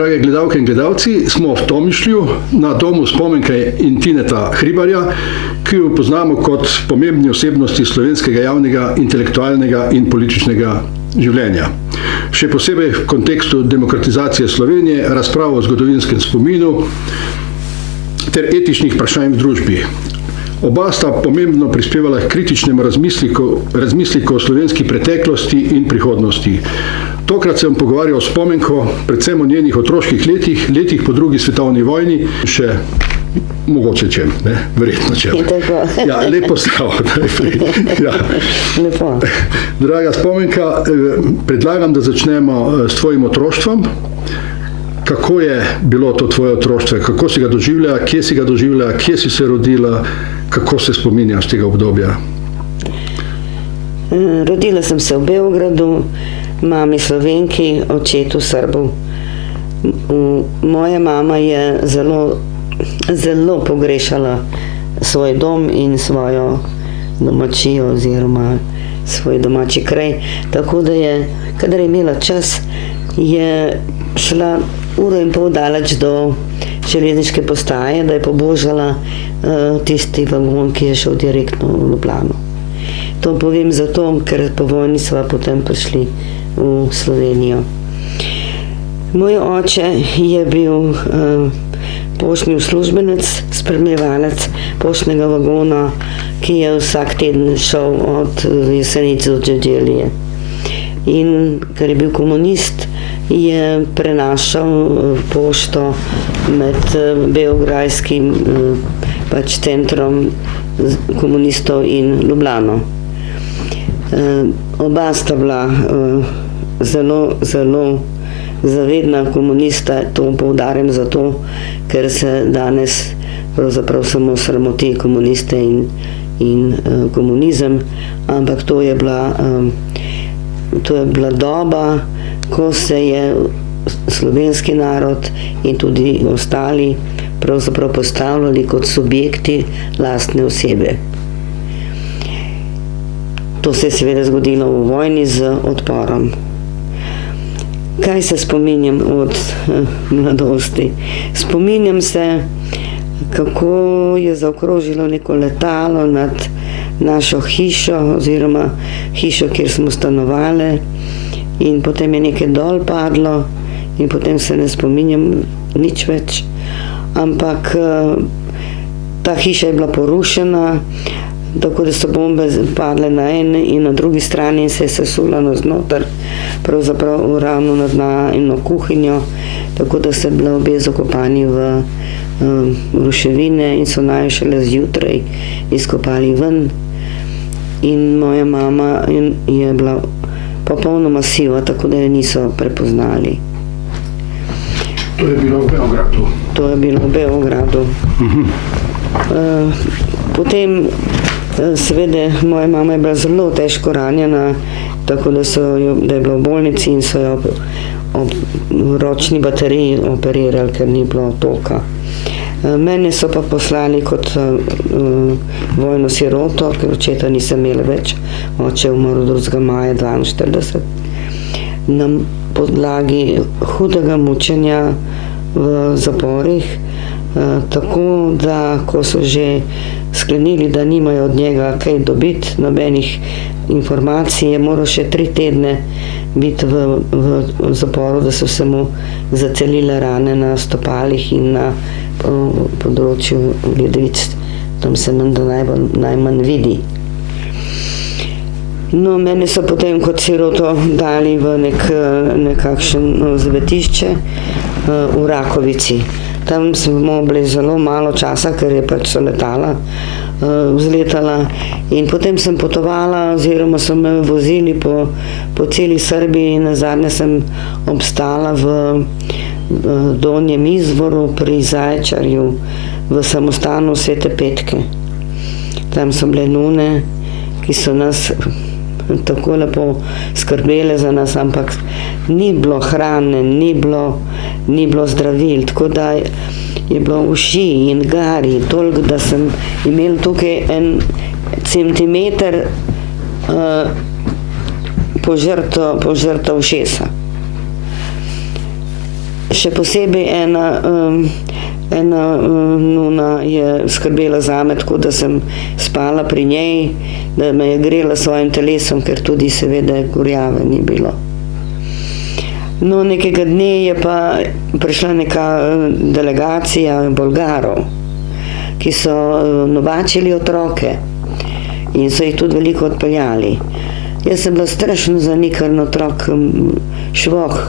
Drage gledalke in gledalci, smo v Tomišlju na domu spomenke in Tineta Hribarja, ki jo poznamo kot pomembni osebnosti slovenskega javnega, intelektualnega in političnega življenja. Še posebej v kontekstu demokratizacije Slovenije, razprav o zgodovinskem spominu ter etičnih vprašanj v družbi. Oba sta pomembno prispevala k kritičnemu razmisliku o slovenski preteklosti in prihodnosti. Tokrat sem pogovarjal o spomenko, predvsem o njenih otroških letih po drugi svetovni vojni, še mogoče čem, ne? Verjetno čem. Ja, lepo zdrav. Ja. Lepo. Draga spomenka, predlagam, da začnemo s tvojim otroštvom. Kako je bilo to tvoje otroštvo? Kako si ga doživljala? Kje si ga doživljala? Kje si se rodila? Kako se spominjaš tega obdobja? Rodila sem se v Beogradu, mami Slovenki, očetu Srbu. Moja mama je zelo pogrešala svoj dom in svojo domačijo oziroma svoj domači kraj. Tako da je, kadar je imela čas, je šla uro in pol daleč do železniške postaje, da je pobožala tisti vagon, ki je šel direktno v Ljubljano. To povem zato, ker po vojni sva potem prišli v Slovenijo. Moj oče je bil poštni uslužbenec, spremljevalec poštnega vagona, ki je vsak teden šel od Jesenice do Đađelije. In ker je bil komunist, je prenašal pošto med beograjskim centrom komunistov in Ljubljano. Oba sta bila zelo zavedna komunista, to poudarjam zato, ker se danes pravzaprav samo sramoti komuniste in komunizem, ampak to je bila doba, ko se je slovenski narod in tudi ostali pravzaprav postavljali kot subjekti lastne osebe. To se je seveda zgodilo v vojni z odporom. Kaj se spominjam od mladosti? Spominjam se, kako je zaokrožilo neko letalo nad našo hišo oziroma hišo, kjer smo stanovali, in potem je nekaj dol padlo in potem se ne spominjam nič več. Ampak ta hiša je bila porušena, tako da so bombe padle na eni in na drugi strani in se je sesula navznoter, pravzaprav ravno nad najino kuhinjo, tako da so bile obe zakopani v ruševine in so naju šele zjutraj izkopali ven. In moja mama je bila popolnoma siva, tako da je niso prepoznali. To je bilo v Beogradu? To je bilo v Beogradu. Potem, seveda, moja mama je bila zelo težko ranjena, tako da je bila v bolnici in so jo ob ročni bateriji operirali, ker ni bilo toka. Mene so pa poslali kot vojno siroto, ker očeta nisem imela več. Oče je umrl 2. maja 1942. Na podlagi hudega mučenja v zaporih, tako da, ko so že sklenili, da nimajo od njega kaj dobiti, nobenih informacij, je moral še 3 tedne biti v zaporu, da so se mu zacelile rane na stopalih in na področju ledvic. Tam se menda najmanj vidi. No, mene so potem kot siroto dali v nekakšno zavetišče v Rakovici. Tam smo bili zelo malo časa, ker je pač so letala vzletala, in potem sem potovala oziroma so me vozili po celi Srbiji in nazadnje sem obstala v Donjem Izvoru pri Zaječarju v samostanu Svete Petke. Tam so bile nune, ki so nas tako lepo skrbele za nas, ampak ni bilo hrane, ni bilo zdravil, tako da je bilo uši in gari toliko, da sem imel tukaj 1 centimeter požrta ušesa. še posebej ena nuna je skrbela zame, tako da sem spala pri njej, da me je grela svojim telesom, ker tudi seveda kurjave ni bilo. No, nekega dne je pa prišla neka delegacija Bolgarov, ki so novačili otroke in so jih tudi veliko odpeljali. Jaz sem bila strašno zanikaren otrok, švoh,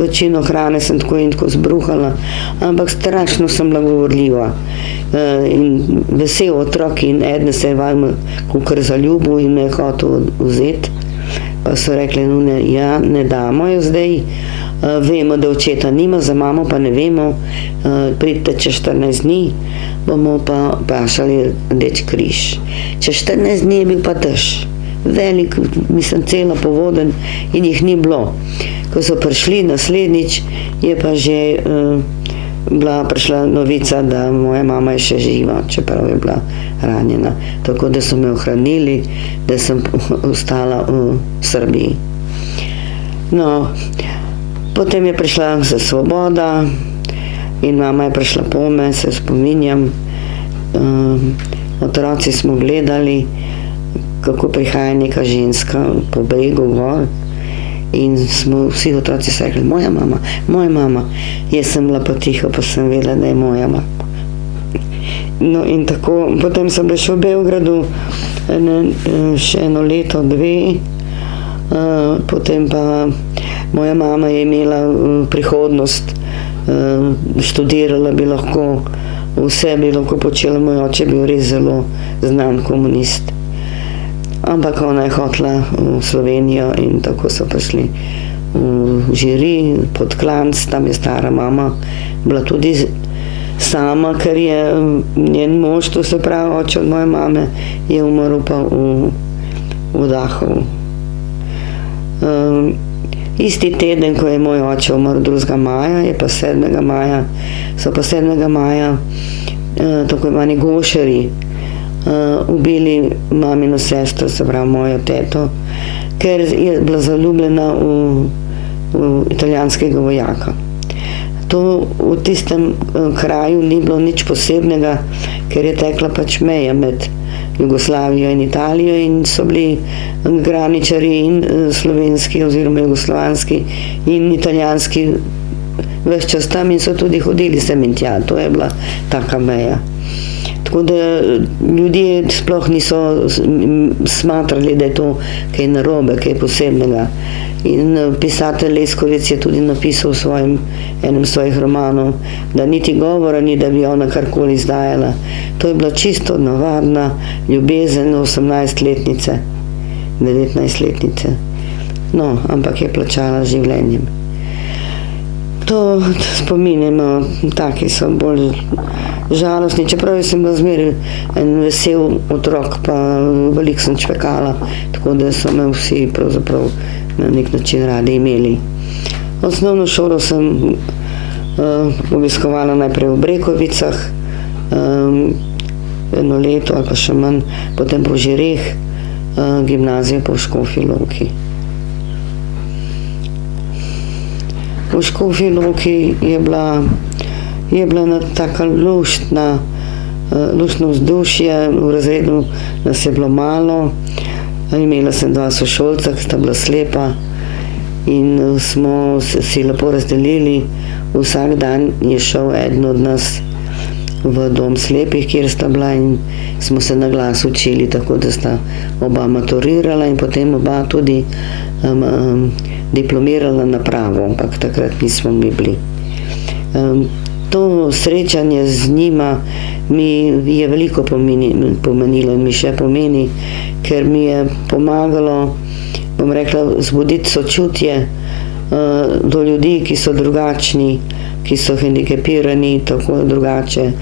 večino hrane sem tako in tako zbruhala, ampak strašno sem bila govorljiva in vesel otrok in eden se je valjda kakor zaljubil in me je hotel vzeti. Pa so rekli, no ne, ja, ne damo jo zdaj, vemo, da očeta nima, za mamo pa ne vemo, pridite čez 14 dni, bomo pa vprašali Rdeči križ. Čez 14 dni je bil pa tež, velik, mislim, celo povoden in jih ni bilo. Ko so prišli naslednjič, je pa že prišla novica, da moja mama je še živa, čeprav je bila ranjena. Tako da so me ohranili, da sem ostala v Srbiji. No, potem je prišla svoboda in mama je prišla pome, se spominjam. Otroci smo gledali, kako prihaja neka ženska po bregu gor. In smo vsi otroci so rekli, moja mama. Jaz sem bila pa tiho, pa sem vedela, da je moja mama. No in tako, potem sem bila še v Beogradu še 1 leto, 2, potem pa moja mama je imela prihodnost, študirala bi lahko, vse bi lahko počela, moj oče je bil res zelo znan komunist. Ampak ona je hotela v Slovenijo in tako so prišli v Žiri, pod Klanc, tam je stara mama bila tudi sama, ker je njen mož, to se pravi oče od moje mame, je umrl pa v Dachovu. Isti teden, ko je moj oče umrl 2. maja, je pa 7. maja, so pa 7. maja tako imani gošeri ubili mamino sestro, se pravi mojo teto, ker je bila zaljubljena v italijanskega vojaka. To v tistem kraju ni bilo nič posebnega, ker je tekla pač meja med Jugoslavijo in Italijo in so bili graničari in slovenski oziroma jugoslovanski in italijanski ves čas tam in so tudi hodili sem in tja, to je bila taka meja. Tako da ljudje sploh niso smatrali, da je to kaj narobe, kaj posebnega. In pisatelj Leskovec je tudi napisal v enem svojih romanov, da niti govora ni, da bi ona karkoli izdajala. To je bila čisto navadna ljubezen 18-letnice, 19-letnice. No, ampak je plačala življenjem. To spominjamo, taki so bolj žalostni, čeprav sem bila zmeraj en vesel otrok, pa veliko sem čvekala, tako da so me vsi pravzaprav na nek način radi imeli. Osnovno šolo sem obiskovala najprej v Brekovicah, 1 leto ali pa še manj, potem po Žireh, gimnazijo pa v Škofji Loki. V Škofji Loki je bila ena taka luštno vzdušje, v razredu nas je bilo malo, imela sem 2 sošolca, ki sta bila slepa in smo si lepo razdelili, vsak dan je šel eden od nas v dom slepih, kjer sta bila in smo se na glas učili, tako da sta oba maturirala in potem oba tudi diplomirala na pravo, ampak takrat nismo mi bili. To srečanje z njima mi je veliko pomenilo in mi še pomeni, ker mi je pomagalo, bom rekla, zbuditi sočutje do ljudi, ki so drugačni, ki so hendikepirani, tako drugače.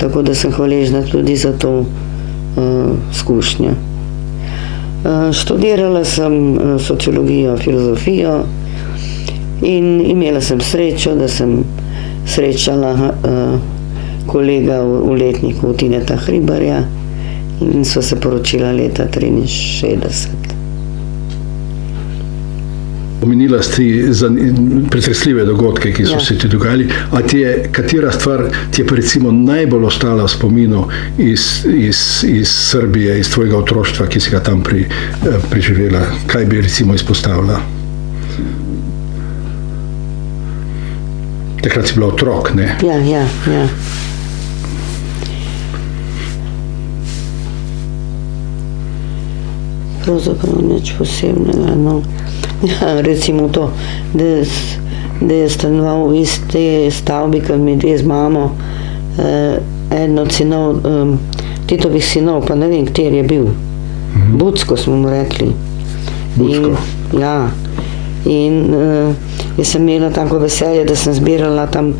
Tako da sem hvaležna tudi za to izkušnjo. Študirala sem sociologijo, filozofijo in imela sem srečo, da sem srečala kolega v letniku Tineta Hribarja in sva se poročila leta 1963. Omenila si pretresljive dogodke, ki so se ti dogajali. A ti je, katera stvar ti je pa recimo najbolj ostala v spominu iz Srbije, iz tvojega otroštva, ki si ga tam preživela? Kaj bi recimo izpostavila? Takrat si bila otrok, ne? Ja. Pravzaprav nič posebnega, no. Ja, recimo to, da je stanoval v isti stavbi, kot mi dve z mamo, eden od sinov, Titovih sinov, pa ne vem, kateri je bil. Bucko smo mu rekli. Bucko. In jaz sem imela tako veselje, da sem zbirala tam,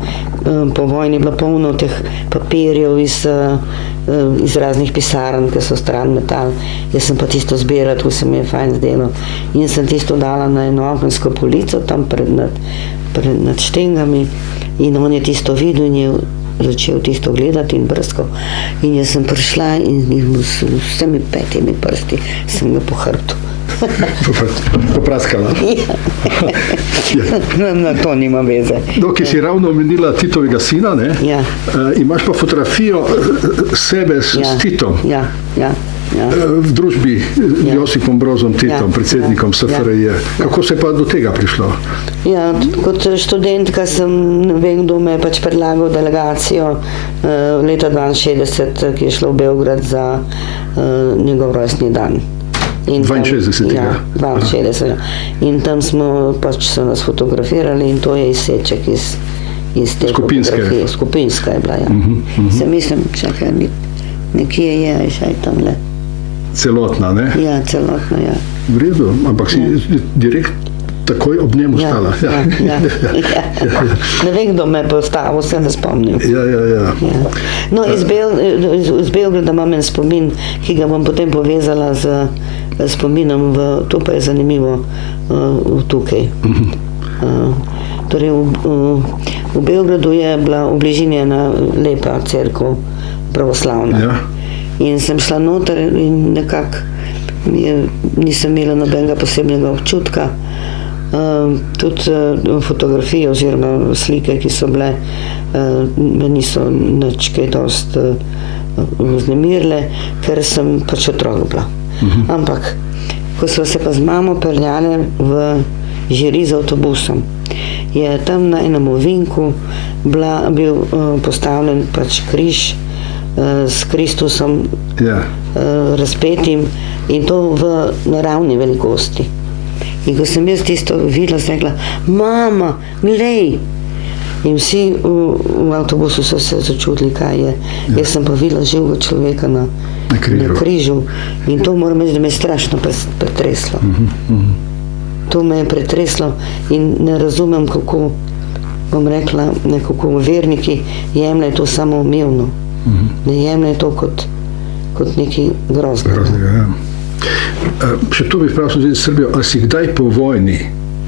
po vojni bila polno teh papirjev iz raznih pisarn, ki so stran metali. Jaz sem pa tisto zbirala, tako se mi je fajn zdelo. In sem tisto dala na eno okensko polico, tam nad štengami, in on je tisto videl in je začel tisto gledati in brskal. In jaz sem prišla in z vsemi 5 prsti sem ga po hrbtu. Popraskala. Na to nima veze. Ki si ravno omenila Titovega sina, ne? Ja. Imaš pa fotografijo sebe s Titom. Ja. V družbi Josipom Brozom Titom, predsednikom SFRJ. Kako se pa do tega prišlo? Ja, kot študentka vem, kdo me je pač predlagal delegacijo leta 62, ki je šlo v Beograd za njegov rojstni dan. 62. Ja, 62. In tam smo pač se nas fotografirali in to je izseček iz te fotografije. Skupinska je bila, ja. Se mislim, čakaj, nekje je, šaj tam le. Celotna, ne? Ja, celotna, ja. V redu, ampak si direkt takoj ob njemu stala. Ja. Ne vem, kdo me je postavil, se ne spomnim. Ja. No, iz Beograda imam en spomin, ki ga bom potem povezala z spominom to pa je zanimivo tukaj. Torej, v Beogradu je bila v bližini ena lepa cerkev, pravoslavna. Ja. In sem šla noter in nekako nisem imela nobenega posebnega občutka. Tudi fotografije oziroma slike, ki so bile, me niso nič kaj dost vznemirile, ker sem pač otrok bila. Ampak, ko smo se pa z mamo peljali v Žiri z avtobusom, je tam na enem ovinku bil postavljen pač križ s Kristusom razpetim in to v naravni velikosti. In ko sem jaz tisto videla, sem rekla, mama, glej! In vsi v avtobusu so se začutili, kaj je. Jaz sem pa videla živega človeka na križu. In to moram reči, da me je strašno pretreslo. To me je pretreslo in ne razumem, kako, bom rekla, nekako verniki jemljajo to samoumevno. Ne jemljajo to kot nekaj groznega. Še to bi vprašal z Srbijo, ali si kdaj po vojni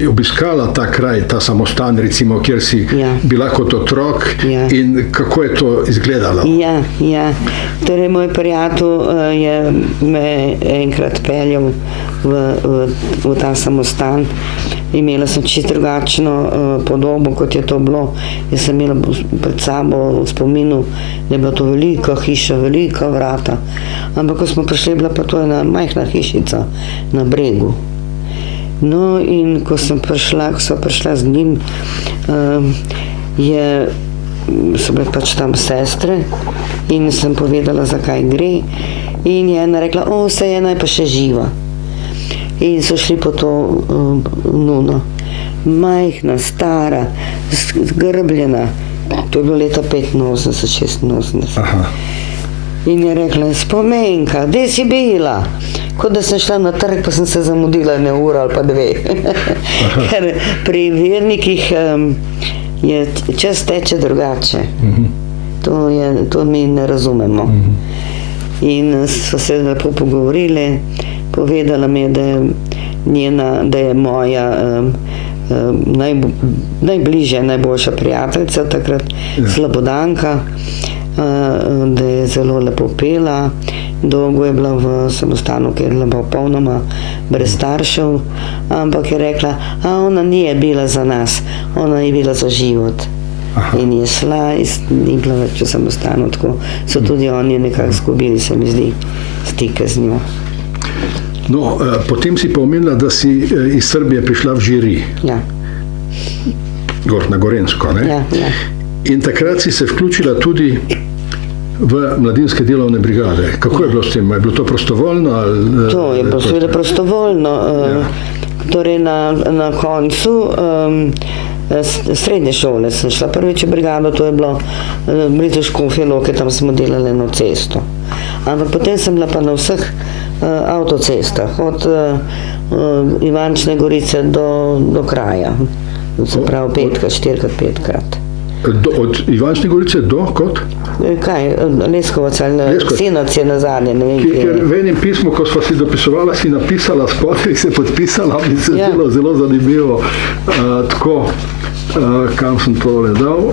obiskala ta kraj, ta samostan, recimo, kjer si bila kot otrok in kako je to izgledalo? Ja. Torej, moj prijatelj je me enkrat peljal v ta samostan. Imela sem čisto drugačno podobo, kot je to bilo. Jaz sem imela pred sabo v spominu, da je bila to velika hiša, velika vrata. Ampak ko smo prišli, bila pa to ena majhna hišica na bregu. No, in ko sva prišla z njim, so bile pač tam sestre in sem povedala, zakaj gre. In je ena rekla, saj ena je pa še živa. In so šli po to nuno. Majhna, stara, zgrbljena. To je bilo leta 85, 86. Aha. In je rekla, spomenka, kde si bila? Kot da sem šla na trg, pa sem se zamudila 1 uro ali pa 2. Ker pri vernikih čas teče drugače. To mi ne razumemo. In so se lepo pogovorili, povedala mi je, da je moja najbližja, najboljša prijateljica takrat, Slobodanka, da je zelo lepo pela. Dolgo je bila v samostanu, ker je bila popolnoma brez staršev, ampak je rekla, ona ni je bila za nas, ona je bila za život. Aha. In je šla, ni bila več samostalno, tako so tudi oni nekako izgubili, se mi zdi, stike z njo. No, potem si pa omenila, da si iz Srbije prišla v Žiri, Ja, gor na Gorenjsko, ne? ja, ja. In takrat si se vključila tudi v mladinske delovne brigade. Kako je bilo s tem? Je bilo to prostovoljno? Ali, To je bilo seveda prostovoljno. Torej na koncu srednje šole sem šla prvič v brigado, to je bilo blizu Škofje Loke, tam smo delali eno cesto. Ampak potem sem bila pa na vseh avtocestah, od Ivančne Gorice do kraja. Se pravi 5-krat, 4-krat, 5-krat. Od Ivančne Gorice do kot? Kaj, Leskovac ali Sinac je nazadnje, ne vem, kje Ker je. v enem pismu, ko sva si dopisovala, si napisala spodaj in se podpisala, mi se Ja. zdelo zelo zanimivo. Tako, kam sem tole dal?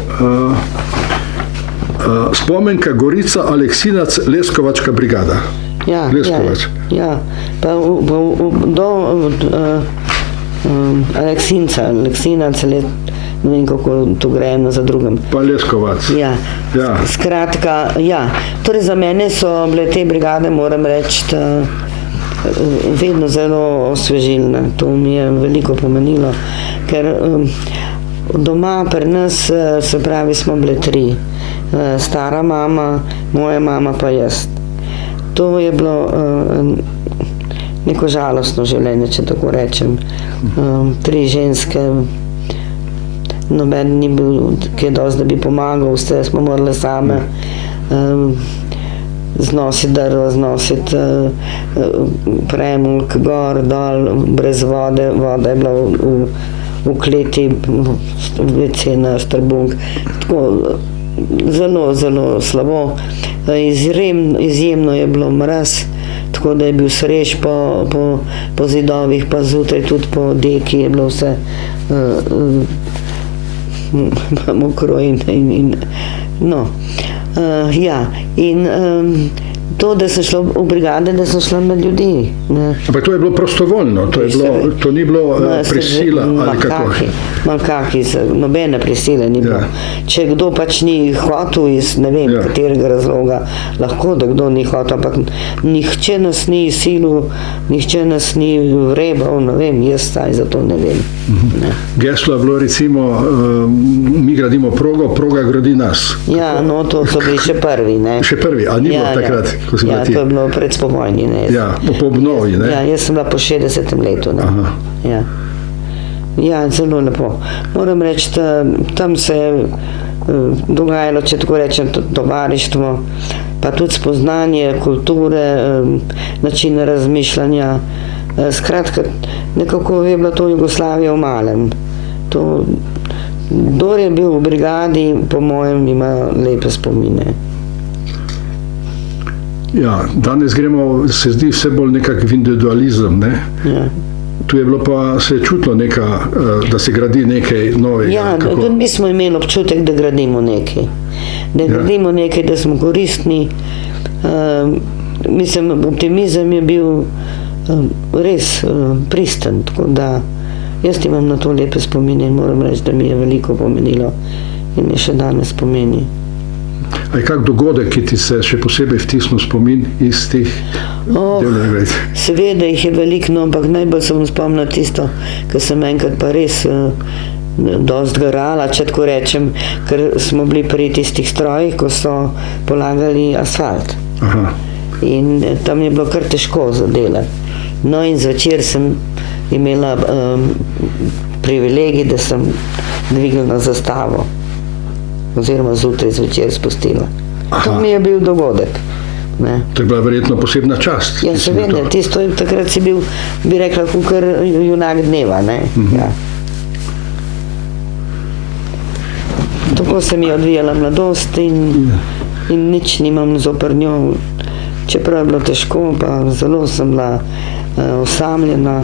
Spomenka Gorica, Aleksinac, Leskovačka brigada. Ja, Leskovac. ja. Pa do Aleksinac, ne vem, kako to gre eno za drugim. Pa Leskovac. Ja. Ja. Skratka, ja. Torej za mene so bile te brigade, moram reči, vedno zelo osvežilne. To mi je veliko pomenilo, ker doma pri nas, se pravi, smo bile 3. Stara mama, moja mama pa jaz. To je bilo neko žalostno življenje, če tako rečem. 3 ženske, noben ni bil, ki je dosti, da bi pomagal, vse smo morali same znositi drva, znositi premog, gor, dol, brez vode. Voda je bila v kleti, WC na Štrbunk. Tako, zelo, zelo slabo. Izjemno je bilo mraz, tako da je bil srež po zidovih, pa zjutraj tudi po deki je bilo vse mokro in no. Ja, in to, da sem šla v brigade, da sem šla med ljudi. Ne. Ampak to je bilo prostovoljno, to ni bilo prisila ali kako? Malkaki, nobene prisile ni bilo. Ja. Če kdo pač ni hotel iz ne vem katerega razloga, lahko da kdo ni hotel, ampak nihče nas ni silil, nihče nas ni vrebal, ne vem, jaz saj za to ne vem. Ne. Geslo je bilo recimo, mi gradimo progo, proga gradi nas. Ja, no, to so bili še prvi, ne. Še prvi, a ni bilo takrat, ko si bila ti? Ja, to je bilo pred spomojni, ne. Ja, po obnovi, ne? Ja, jaz sem bila po 60. letu, ne. Aha. Ja. Ja, zelo lepo. Moram reči, da tam se je dogajalo, če tako rečem, tovarištvo, pa tudi spoznanje kulture, načina razmišljanja. Skratka, nekako je bila to Jugoslavija v malem. Kdor je bil v brigadi, po mojem, ima lepe spomine. Ja, danes gremo, se zdi vse bolj nekak individualizem, ne? Ja. Tu je bilo pa se čutilo da se gradi nekaj novega. Ja, tudi mi smo imeli občutek, da gradimo nekaj. Da gradimo nekaj, da smo koristni. Mislim, optimizem je bil res pristen, tako da jaz imam na to lepe spomine in moram reči, da mi je veliko pomenilo in mi še danes pomeni. A je kak dogodek, ki ti se še posebej vtisnil spomin iz teh delovnih let? Seveda jih je veliko, no, ampak najbolj se bom spomnila tisto, ker sem enkrat pa res dosti garala, če tako rečem, ker smo bili pri tistih strojih, ko so polagali asfalt. Aha. In tam je bilo kar težko zadelati. No in zvečer sem imela privilegij, da sem dvignila zastavo. Oziroma zjutraj zvečer spustila. Aha. To mi je bil dogodek. Ne. To je bila verjetno posebna čast. Ja, seveda, takrat si bil, bi rekla, kakor junak dneva, ne. Ja. Tako se mi je odvijala mladost in nič nimam zoper njo. Čeprav je bilo težko, pa zelo sem bila osamljena,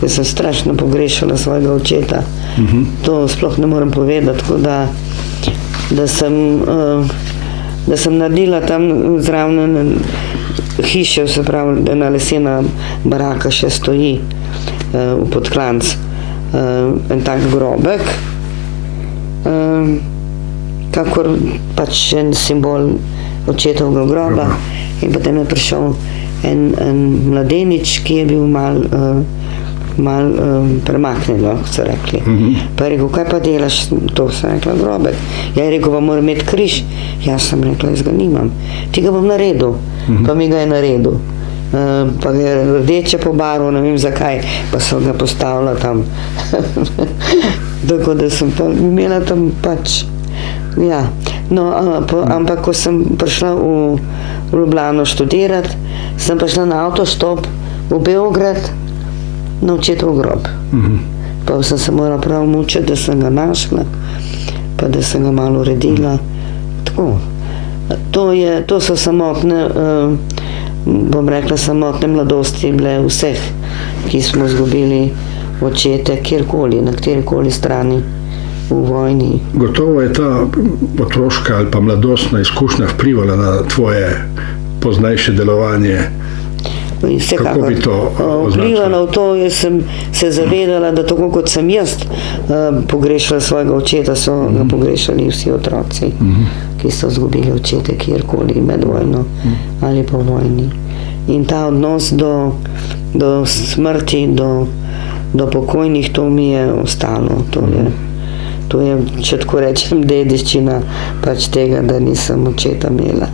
ker sem strašno pogrešala svojega očeta. To sploh ne morem povedati, tako da sem naredila tam zraven hiše, se pravi, ena lesena baraka še stoji v podklanc. En tak grobek, kakor pač en simbol očetovega groba. In potem je prišel en mladenič, ki je bil mal premaknjen, kot so rekli. Pa je rekel, kaj pa delaš? To sem rekla, grobek. Ja, je rekel, pa mora imeti križ. Jaz sem rekla, jaz ga nimam. Ti ga bom naredil. Pa mi ga je naredil. Pa ga je rdeče pobarval, ne vem zakaj, pa so ga postavila tam. Tako da sem pa imela tam pač, ja. No, ampak ko sem prišla v Ljubljano študirati, sem prišla na avtostop v Beograd na očetov grob. Pa sem se morala prav mučiti, da sem ga našla, pa da sem ga malo uredila. Tako. To so samotne, bom rekla, samotne mladosti bile vseh, ki smo izgubili očete kjerkoli, na kjerkoli strani v vojni. Gotovo je ta otroška ali pa mladostna izkušnja vplivala na tvoje poznejše delovanje. Kako bi to označila? Vplivalo v to, jaz sem se zavedala, da tako kot sem jaz pogrešala svojega očeta, so ga pogrešali vsi otroci, ki so izgubili očete kjerkoli med vojno ali po vojni. In ta odnos do smrti, do pokojnih, to mi je ostalo. To je, če tako rečem, dediščina pač tega, da nisem očeta imela.